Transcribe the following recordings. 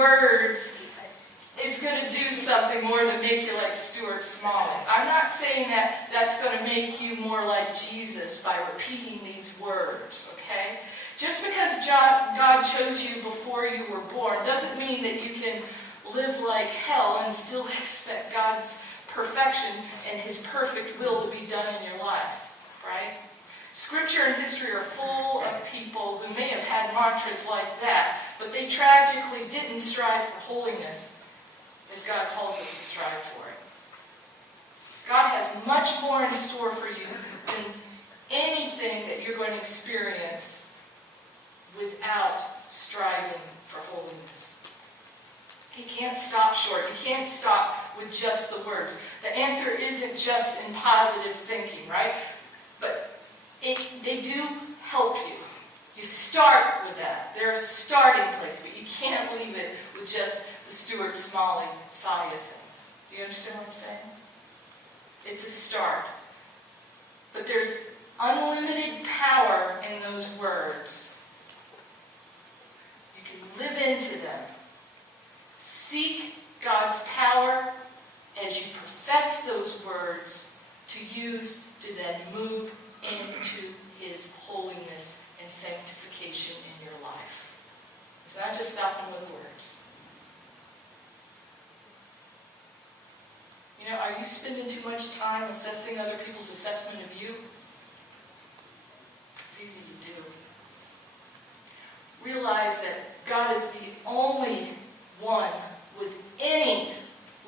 words is going to do something more than make you like Stuart Smalley. I'm not saying that that's going to make you more like Jesus by repeating these words, okay? Just because God chose you before you were born doesn't mean that you can live like hell and still expect God's perfection and His perfect will to be done in your life, right? Scripture and history are full of people who may have had mantras like that, but they tragically didn't strive for holiness as God calls us to strive for it. God has much more in store for you than anything that you're going to experience without striving for holiness. He can't stop short. You can't stop with just the words. The answer isn't just in positive thinking, right? But they do help you. You start with that. They're a starting place, but you can't leave it with just the Stuart Smalley side of things. Do you understand what I'm saying? It's a start. But there's unlimited power in those words. You can live into them. Seek God's power as you profess those words to use to then move into His holiness and sanctification in your life. It's not just stopping with words. You know, are you spending too much time assessing other people's assessment of you? It's easy to do. Realize that God is the only one with any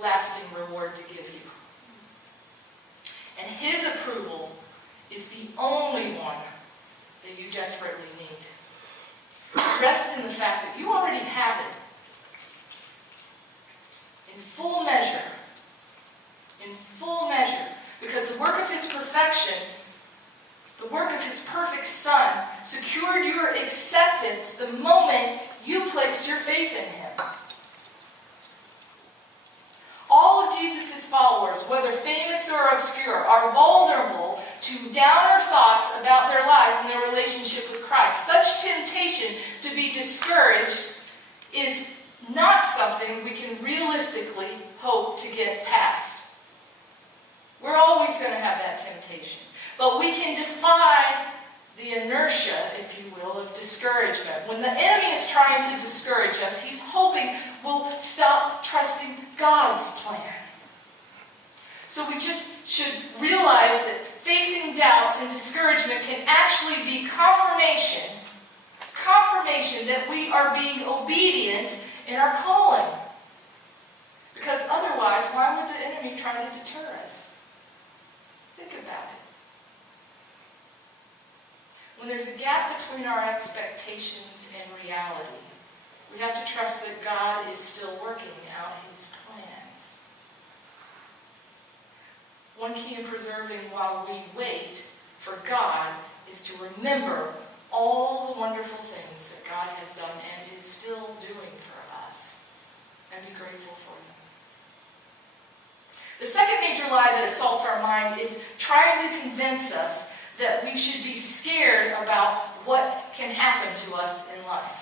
lasting reward to give you. And His approval is the only one that you desperately need. Rest in the fact that you already have it. In full measure. In full measure. Because the work of His perfection, the work of His perfect Son, secured your acceptance the moment you placed your faith in Him. All of Jesus' followers, whether famous or obscure, are vulnerable to downer thoughts about their lives and their relationship with Christ. Such temptation to be discouraged is not something we can realistically hope to get past. We're always going to have that temptation. But we can defy the inertia, if you will, of discouragement. When the enemy is trying to discourage us, he's hoping we'll stop trusting God's plan. So we just should realize that facing doubts and discouragement can actually be confirmation that we are being obedient in our calling. Because otherwise, why would the enemy try to deter us? Think about it. When there's a gap between our expectations and reality, we have to trust that God is still working out His plans. One key in preserving while we wait for God is to remember all the wonderful things that God has done and is still doing for us, and be grateful for them. The second major lie that assaults our mind is trying to convince us that we should be scared about what can happen to us in life.